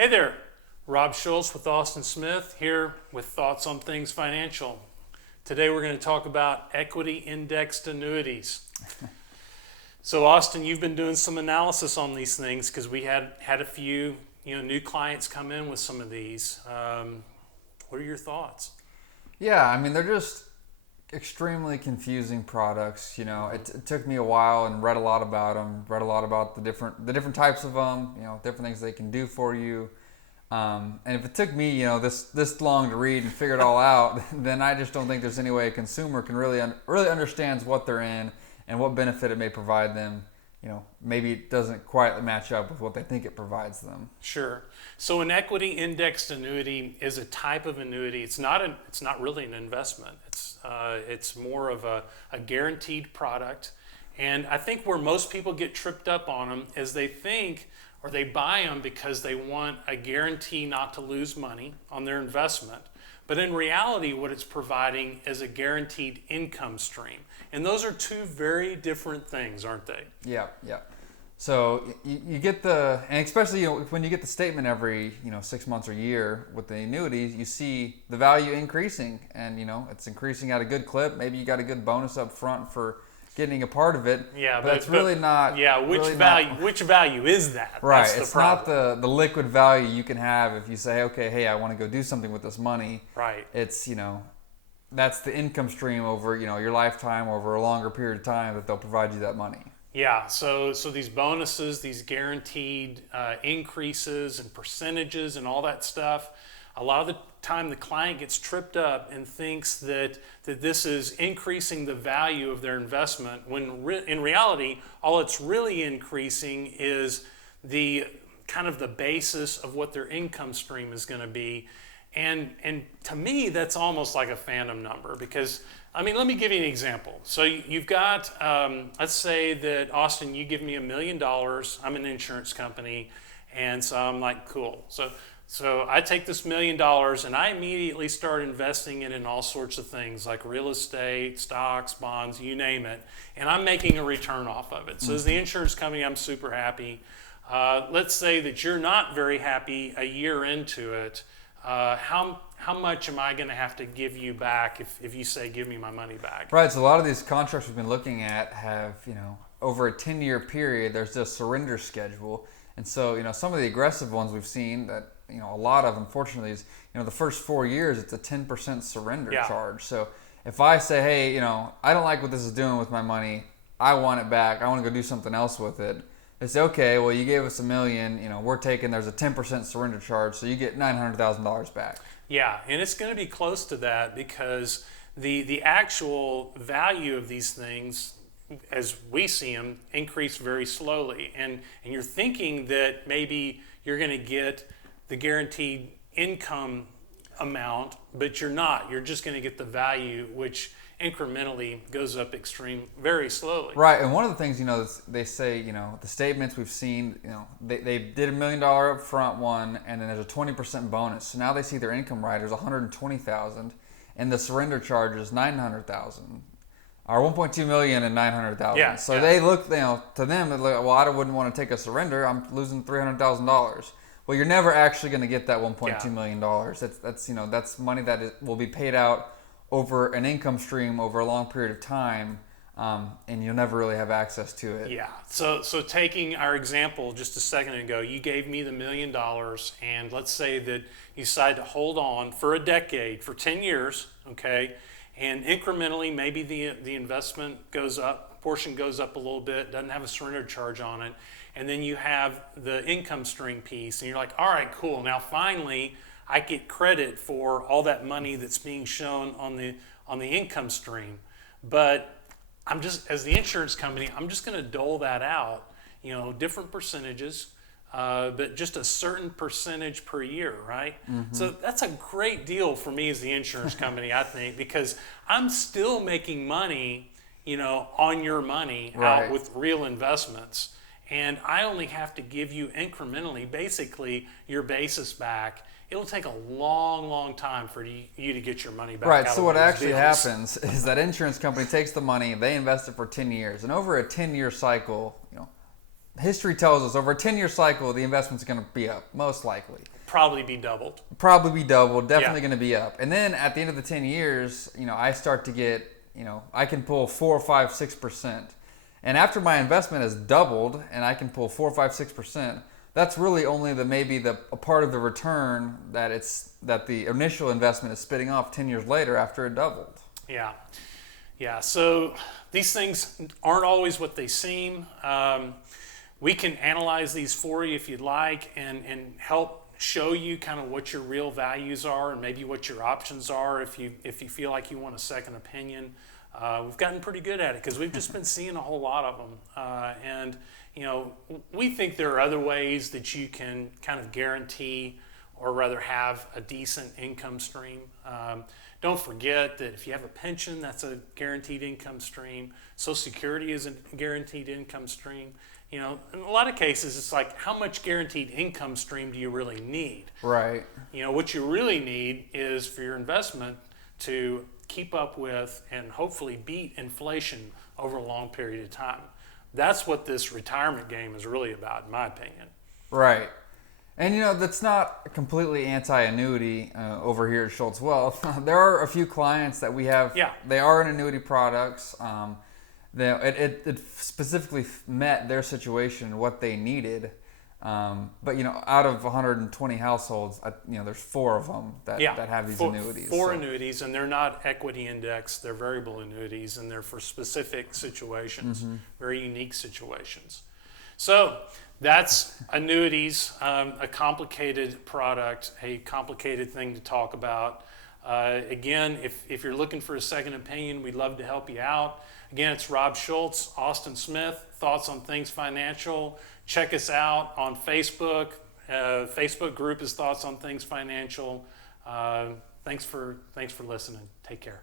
Hey there, Rob Schulz with Austin Smith here with Thoughts on Things Financial. Today we're going to talk about equity indexed annuities. So Austin, you've been doing some analysis on these things because we had a few new clients come in with some of these. What are your thoughts? Yeah, I mean, they're just extremely confusing products. It took me a while and read a lot about them, read a lot about the different types of them, different things they can do for you. And if it took me, this long to read and figure it all out, then I just don't think there's any way a consumer can really understands what they're in and what benefit it may provide them. Maybe it doesn't quite match up with what they think it provides them. Sure. So an equity indexed annuity is a type of annuity. It's not really an investment. It's more of a guaranteed product. And I think where most people get tripped up on them is they think or they buy them because they want a guarantee not to lose money on their investment. But in reality, what it's providing is a guaranteed income stream. And those are two very different things, aren't they? Yeah. So you get and especially when you get the statement every 6 months or year with the annuities, you see the value increasing, and it's increasing at a good clip. Maybe you got a good bonus up front for getting a part of it. Yeah, but it's really not. Yeah, which value is that? Right, That's it's the problem. not the liquid value you can have if you say, okay, hey, I want to go do something with this money. Right. It's that's the income stream over your lifetime, over a longer period of time that they'll provide you that money. Yeah, so these bonuses, these guaranteed increases and percentages and all that stuff, a lot of the time the client gets tripped up and thinks that this is increasing the value of their investment, when in reality, all it's really increasing is the kind of the basis of what their income stream is going to be. And to me, that's almost like a phantom number because, I mean, let me give you an example. So you've got, let's say that, Austin, you give me $1 million. I'm an insurance company. And so I'm like, cool. So I take this $1 million and I immediately start investing it in all sorts of things like real estate, stocks, bonds, you name it. And I'm making a return off of it. So as the insurance company, I'm super happy. Let's say that you're not very happy a year into it. How much am I going to have to give you back if you say give me my money back? Right. So a lot of these contracts we've been looking at have over a 10-year period. There's a surrender schedule, and so some of the aggressive ones we've seen that a lot of, unfortunately, is the first 4 years it's a 10% surrender charge. So if I say, hey, I don't like what this is doing with my money, I want it back, I want to go do something else with it. They say, okay, well, you gave us $1 million, there's a 10% surrender charge, so you get $900,000 back. Yeah, and it's going to be close to that because the actual value of these things, as we see them, increase very slowly. And you're thinking that maybe you're going to get the guaranteed income amount, but you're not. You're just going to get the value, which incrementally goes up very slowly. Right, and one of the things, they say, the statements we've seen, they did $1 million up front one, and then there's a 20% bonus. So now they see their income riders $120,000, and the surrender charge is $900,000, or $1.2 million and $900,000. Yeah, so they look, to them, they're like, well, I wouldn't want to take a surrender. I'm losing $300,000. Well, you're never actually going to get that $1.2 million. That's money that will be paid out over an income stream over a long period of time, and you'll never really have access to it. Yeah. So taking our example just a second ago, you gave me the $1 million, and let's say that you decide to hold on for a decade, for 10 years, okay, and incrementally maybe the investment goes up, portion goes up a little bit, doesn't have a surrender charge on it, and then you have the income stream piece, and you're like, all right, cool, now finally I get credit for all that money that's being shown on the income stream. But I'm just, as the insurance company, I'm just going to dole that out, different percentages, but just a certain percentage per year, right? Mm-hmm. So that's a great deal for me as the insurance company, I think, because I'm still making money, on your money out with real investments. And I only have to give you incrementally, basically, your basis back. It'll take a long, long time for you to get your money back. Right, out so of what those actually deals. happens is that insurance company takes the money, they invest it for 10 years. And over a 10-year cycle, history tells us over a 10-year cycle, the investment's going to be up, most likely. Probably be doubled. Probably be doubled, definitely Yeah. going to be up. And then at the end of the 10 years, I start to get, I can pull 4, 5, 6%. And after my investment has doubled and I can pull 4, 5, 6%, that's really only a part of the return that the initial investment is spitting off 10 years later after it doubled. Yeah. Yeah. So these things aren't always what they seem. We can analyze these for you if you'd like and help show you kind of what your real values are and maybe what your options are if you feel like you want a second opinion. We've gotten pretty good at it because we've just been seeing a whole lot of them. And we think there are other ways that you can kind of guarantee or rather have a decent income stream. Don't forget that if you have a pension, that's a guaranteed income stream. Social Security is a guaranteed income stream. In a lot of cases, it's like, how much guaranteed income stream do you really need? Right. What you really need is for your investment to keep up with and hopefully beat inflation over a long period of time. That's what this retirement game is really about, in my opinion. Right. And that's not completely anti-annuity over here at Schulz Wealth. There are a few clients that we have. Yeah. They are in annuity products. It specifically met their situation, what they needed. But out of 120 households, there's 4 of them that have these annuities. Four annuities, and they're not equity indexed. They're variable annuities, and they're for specific situations, very unique situations. So that's annuities, a complicated product, a complicated thing to talk about. Again, if you're looking for a second opinion, we'd love to help you out. Again, it's Rob Schulz, Austin Smith, Thoughts on Things Financial. Check us out on Facebook. Facebook group is Thoughts on Things Financial. Thanks for listening. Take care.